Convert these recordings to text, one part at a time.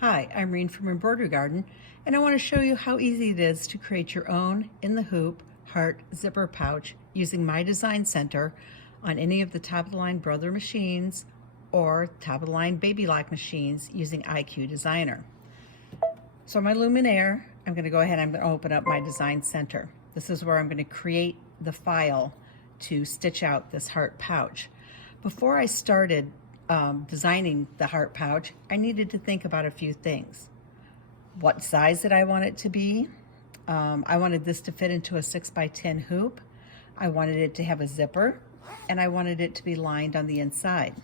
Hi, I'm Reen from Embroidery Garden, and I want to show you how easy it is to create your own in the hoop heart zipper pouch using my design center on any of the top-of-the-line Brother machines or top-of-the-line Baby Lock machines using IQ Designer. So my Luminaire, I'm going to go ahead and I'm going to open up my design center. This is where I'm going to create the file to stitch out this heart pouch. Before I started designing the heart pouch, I needed to think about a few things. What size did I want it to be? I wanted this to fit into a 6x10 hoop. I wanted it to have a zipper, and I wanted it to be lined on the inside.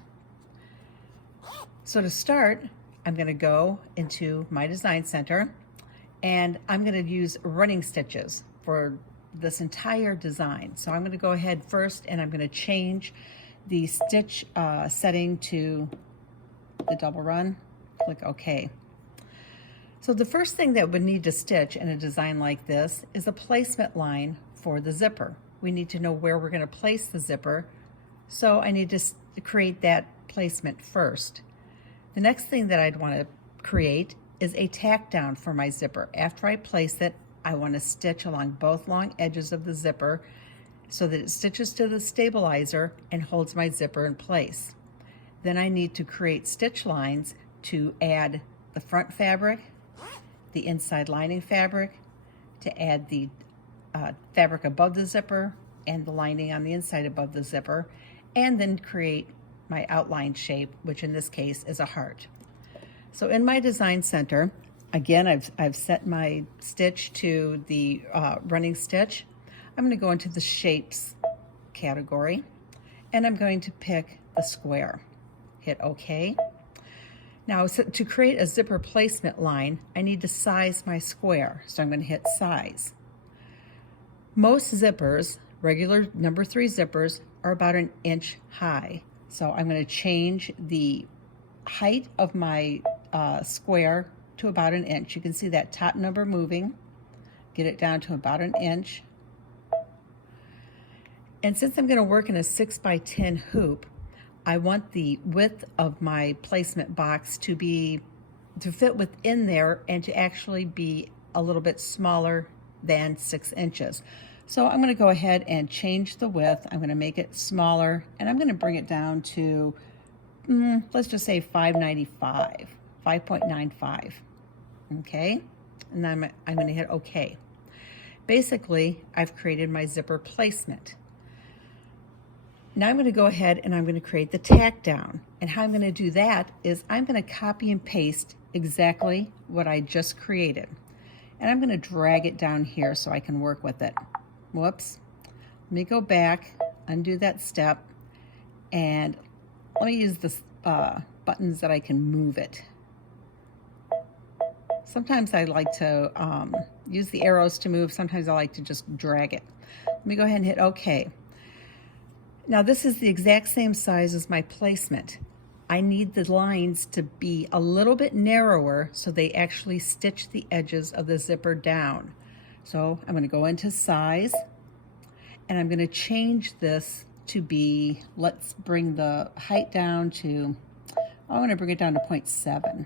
So to start, I'm going to go into my design center, and I'm going to use running stitches for this entire design. So I'm going to go ahead first, and I'm going to change the stitch setting to the double run. Click OK. So the first thing that we need to stitch in a design like this is a placement line for the zipper. We need to know where we're going to place the zipper, so I need to create that placement first. The next thing that I'd want to create is a tack down for my zipper. After I place it, I want to stitch along both long edges of the zipper so that it stitches to the stabilizer and holds my zipper in place. Then I need to create stitch lines to add the front fabric, the inside lining fabric, to add the fabric above the zipper and the lining on the inside above the zipper, and then create my outline shape, which in this case is a heart. So in my design center, again, I've set my stitch to the running stitch. I'm going to go into the shapes category, and I'm going to pick the square. Hit OK. Now, to create a zipper placement line, I need to size my square, so I'm going to hit size. Most zippers, regular number 3 zippers, are about an inch high. So I'm going to change the height of my square to about an inch. You can see that top number moving. Get it down to about an inch. And since I'm going to work in a 6x10 hoop, I want the width of my placement box to fit within there and to actually be a little bit smaller than 6 inches. So I'm going to go ahead and change the width. I'm going to make it smaller, and I'm going to bring it down to, let's just say 5.95. Okay, and then I'm going to hit OK. Basically, I've created my zipper placement. Now I'm going to go ahead and I'm going to create the tack down. And how I'm going to do that is I'm going to copy and paste exactly what I just created. And I'm going to drag it down here so I can work with it. Whoops. Let me go back, undo that step, and let me use the buttons that I can move it. Sometimes I like to use the arrows to move. Sometimes I like to just drag it. Let me go ahead and hit OK. Now this is the exact same size as my placement. I need the lines to be a little bit narrower so they actually stitch the edges of the zipper down. So I'm going to go into size, and I'm going to change this to be, let's bring the height down to, I want to bring it down to 0.7.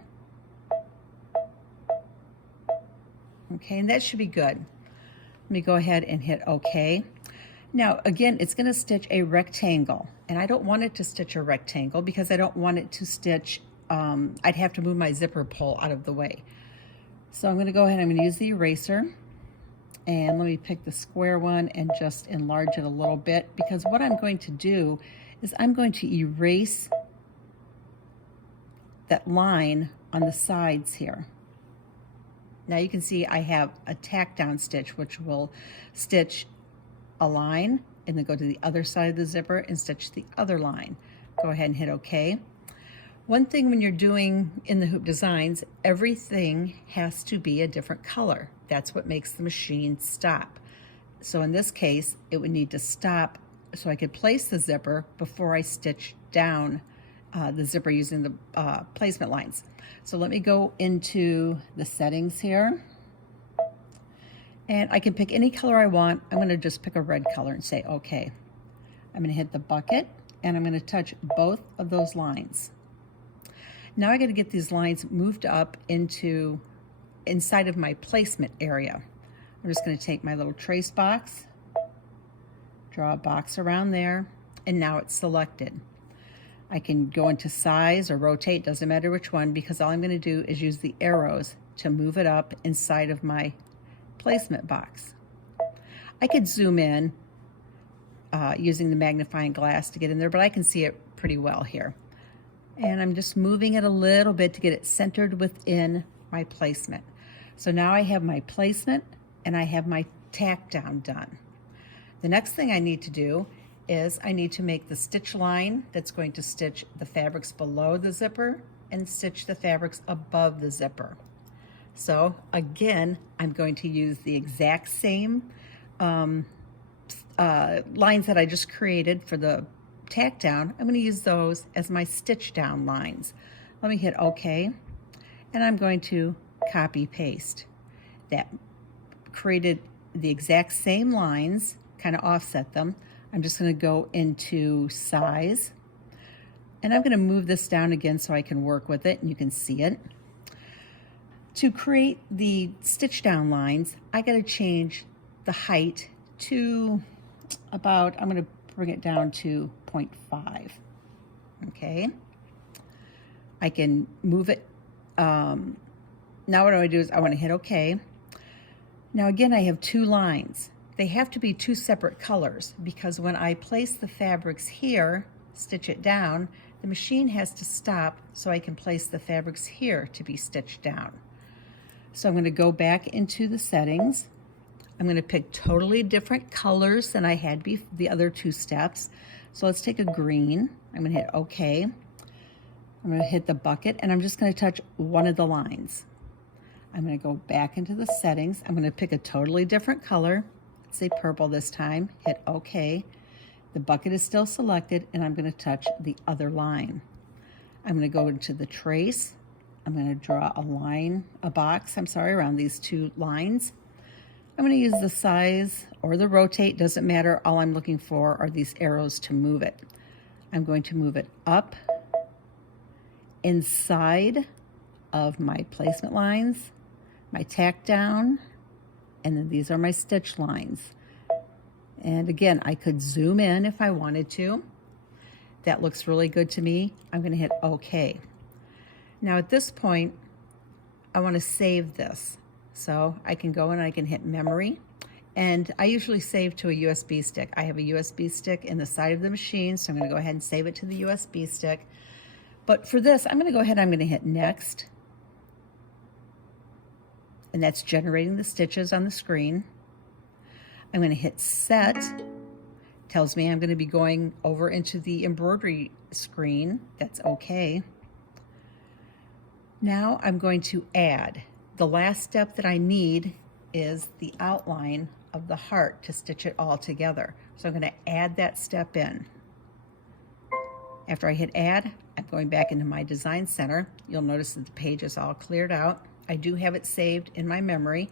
Okay, and that should be good. Let me go ahead and hit OK. Now, again, it's going to stitch a rectangle, and I don't want it to stitch a rectangle because I don't want it to stitch, I'd have to move my zipper pull out of the way. So I'm going to go ahead and I'm going to use the eraser, and let me pick the square one and just enlarge it a little bit, because what I'm going to do is I'm going to erase that line on the sides here. Now you can see I have a tack down stitch, which will stitch a line and then go to the other side of the zipper and stitch the other line. Go ahead and hit OK. One thing when you're doing in the hoop designs, everything has to be a different color. That's what makes the machine stop. So in this case, it would need to stop so I could place the zipper before I stitch down the zipper using the placement lines. So let me go into the settings here. And I can pick any color I want. I'm going to just pick a red color and say OK. I'm going to hit the bucket, and I'm going to touch both of those lines. Now I got to get these lines moved up into inside of my placement area. I'm just going to take my little trace box, draw a box around there, and now it's selected. I can go into size or rotate, doesn't matter which one, because all I'm going to do is use the arrows to move it up inside of my placement box. I could zoom in using the magnifying glass to get in there, but I can see it pretty well here. And I'm just moving it a little bit to get it centered within my placement. So now I have my placement and I have my tack down done. The next thing I need to do is I need to make the stitch line that's going to stitch the fabrics below the zipper and stitch the fabrics above the zipper. So again, I'm going to use the exact same lines that I just created for the tack down. I'm going to use those as my stitch down lines. Let me hit OK, and I'm going to copy paste. That created the exact same lines, kind of offset them. I'm just going to go into size, and I'm going to move this down again so I can work with it and you can see it. To create the stitch down lines, I got to change the height to about, I'm going to bring it down to 0.5. Okay. I can move it. Now what I do is I want to hit OK. Now again, I have two lines. They have to be two separate colors because when I place the fabrics here, stitch it down, the machine has to stop so I can place the fabrics here to be stitched down. So I'm going to go back into the settings. I'm going to pick totally different colors than I had the other two steps. So let's take a green. I'm going to hit OK. I'm going to hit the bucket and I'm just going to touch one of the lines. I'm going to go back into the settings. I'm going to pick a totally different color. Let's say purple this time. Hit OK. The bucket is still selected and I'm going to touch the other line. I'm going to go into the trace. I'm going to draw a line, around these two lines. I'm going to use the size or the rotate, doesn't matter. All I'm looking for are these arrows to move it. I'm going to move it up inside of my placement lines, my tack down, and then these are my stitch lines. And again, I could zoom in if I wanted to. That looks really good to me. I'm going to hit OK. Now at this point, I want to save this. So I can go and I can hit memory. And I usually save to a USB stick. I have a USB stick in the side of the machine, so I'm going to go ahead and save it to the USB stick. But for this, I'm going to go ahead and I'm going to hit next. And that's generating the stitches on the screen. I'm going to hit set. Tells me I'm going to be going over into the embroidery screen. That's okay. Now I'm going to add. The last step that I need is the outline of the heart to stitch it all together. So I'm going to add that step in. After I hit add, I'm going back into my design center. You'll notice that the page is all cleared out. I do have it saved in my memory,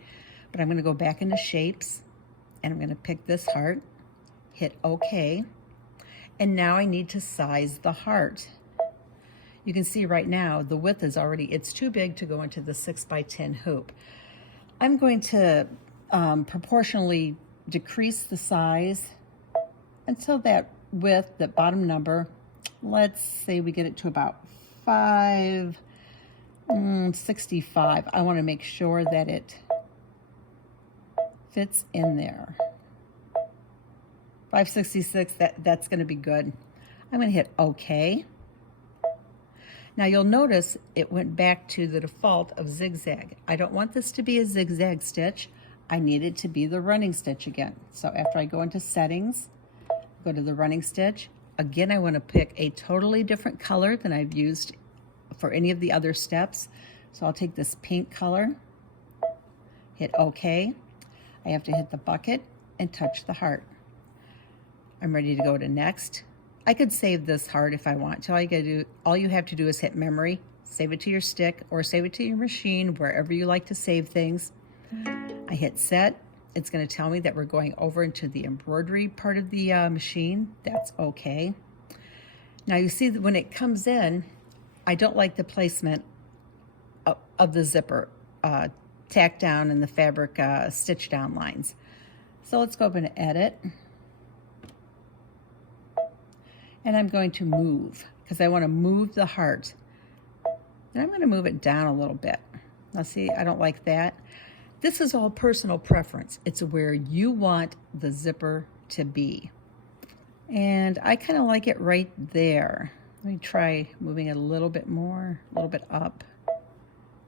but I'm going to go back into shapes and I'm going to pick this heart, hit OK, and now I need to size the heart. You can see right now the width is already, it's too big to go into the 6x10 hoop. I'm going to proportionally decrease the size until that width, that bottom number, let's say we get it to about 565. I want to make sure that it fits in there. 566, that's going to be good. I'm going to hit OK. Now you'll notice it went back to the default of zigzag. I don't want this to be a zigzag stitch. I need it to be the running stitch again. So after I go into settings, go to the running stitch. Again, I want to pick a totally different color than I've used for any of the other steps. So I'll take this pink color, hit OK. I have to hit the bucket and touch the heart. I'm ready to go to next. I could save this heart if I want to. All you have to do is hit memory, save it to your stick, or save it to your machine, wherever you like to save things. I hit set. It's going to tell me that we're going over into the embroidery part of the machine. That's okay. Now you see that when it comes in, I don't like the placement of the zipper tack down and the fabric stitch down lines. So let's go up and edit. And I'm going to move because I want to move the heart. And I'm going to move it down a little bit. Now see, I don't like that. This is all personal preference. It's where you want the zipper to be. And I kind of like it right there. Let me try moving it a little bit more, a little bit up.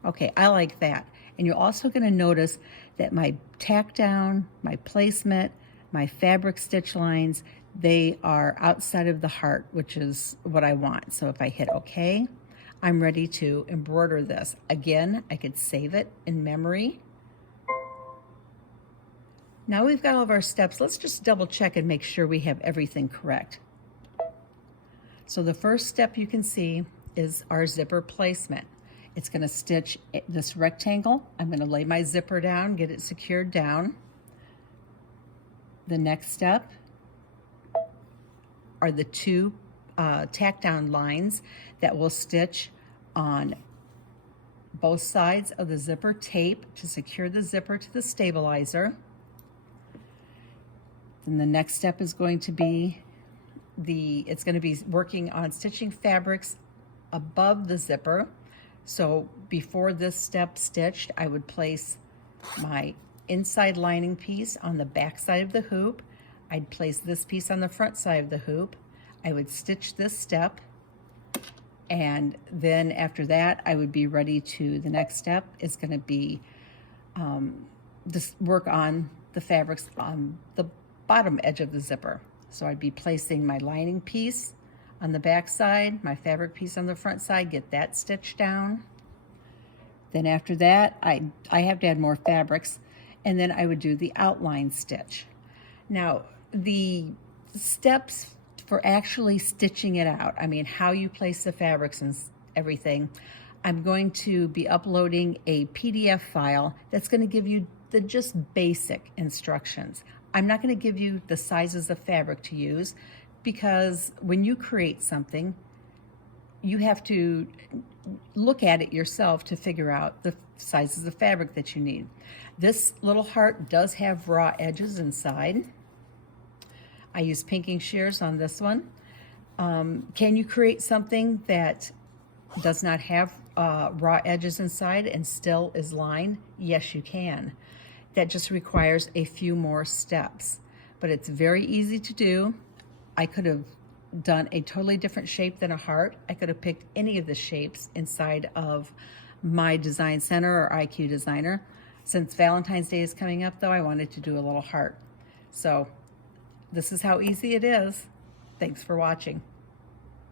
Okay, I like that. And you're also going to notice that my tack down, my placement, my fabric stitch lines, they are outside of the heart, which is what I want. So if I hit OK, I'm ready to embroider this. Again, I could save it in memory. Now we've got all of our steps. Let's just double check and make sure we have everything correct. So the first step you can see is our zipper placement. It's going to stitch this rectangle. I'm going to lay my zipper down, get it secured down. The next step are the two tack down lines that will stitch on both sides of the zipper tape to secure the zipper to the stabilizer. Then the next step is going to be it's going to be working on stitching fabrics above the zipper. So before this step stitched, I would place my inside lining piece on the back side of the hoop. I'd place this piece on the front side of the hoop. I would stitch this step, and then after that I would be ready to, the next step is going to be this work on the fabrics on the bottom edge of the zipper. So I'd be placing my lining piece on the back side, my fabric piece on the front side, get that stitched down. Then after that, I have to add more fabrics, and then I would do the outline stitch. Now, the steps for actually stitching it out, I mean, how you place the fabrics and everything, I'm going to be uploading a PDF file that's going to give you the just basic instructions. I'm not going to give you the sizes of fabric to use, because when you create something, you have to look at it yourself to figure out the sizes of fabric that you need. This little heart does have raw edges inside. I use pinking shears on this one. Can you create something that does not have raw edges inside and still is lined? Yes, you can. That just requires a few more steps, but it's very easy to do. I could have done a totally different shape than a heart. I could have picked any of the shapes inside of my design center or IQ Designer. Since Valentine's Day is coming up though, I wanted to do a little heart. So this is how easy it is. Thanks for watching.